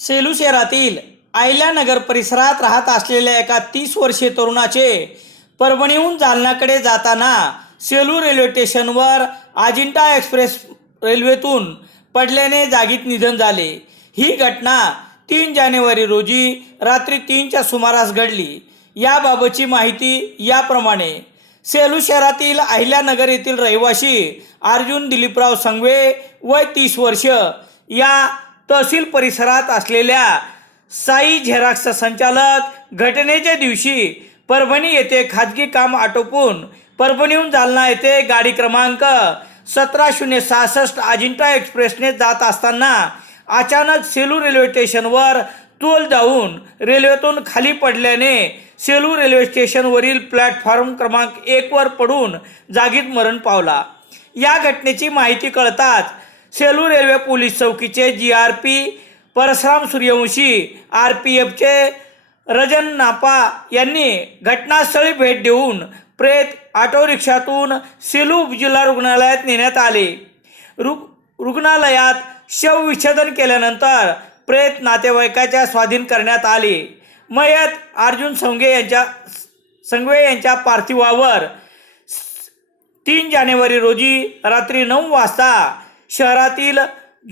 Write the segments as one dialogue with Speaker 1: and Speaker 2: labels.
Speaker 1: सेलू शहरातील आयल्यानगर परिसरात राहत असलेल्या एका तीस वर्षीय तरुणाचे परभणीहून जालन्याकडे जाताना सेलू रेल्वे स्टेशनवर अजिंठा एक्सप्रेस रेल्वेतून पडल्याने जागीत निधन झाले. ही घटना तीन जानेवारी रोजी रात्री तीनच्या सुमारास घडली. याबाबतची माहिती याप्रमाणे सेलू शहरातील अहिल्यानगर येथील रहिवासी अर्जुन दिलीपराव संगवे वय तीस वर्ष या तहसील परिसरात असलेल्या साई झेराक्सचा संचालक घटनेच्या दिवशी परभणी येथे खाजगी काम आटोपून परभणीहून जालना येथे गाडी क्रमांक सतरा शून्य सहासष्ट अजिंठा एक्सप्रेसने जात असताना अचानक सेलू रेल्वे स्टेशनवर तोल जाऊन रेल्वेतून खाली पडल्याने सेलू रेल्वे स्टेशनवरील प्लॅटफॉर्म क्रमांक एकवर पडून जागीत मरण पावला. या घटनेची माहिती कळताच Selu railway police चौकीचे G R P Parshuram Suryavanshi R P एफचे रजन नापा यांनी घटनास्थळी भेट देऊन प्रेत ऑटो रिक्षातून सेलू जिल्हा रुग्णालयात नेण्यात आले. रु रुग्णालयात शवविच्छेदन केल्यानंतर प्रेत नातेवाईकाच्या स्वाधीन करण्यात आले. मयत अर्जुन संघे यांच्या संगवे यांच्या पार्थिवावर तीन जानेवारी रोजी रात्री नऊ वाजता शहरातील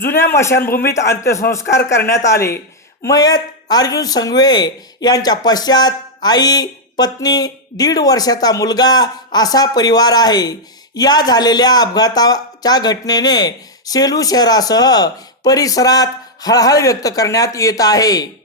Speaker 1: जुन्या मशानभूमीत अंत्यसंस्कार करण्यात आले. मयत अर्जुन संघवे यांच्या पश्चात आई पत्नी दीड वर्षाचा मुलगा असा परिवार आहे. या झालेल्या अपघाताच्या घटनेने सेलू शहरासह परिसरात हळहळ व्यक्त करण्यात येत आहे.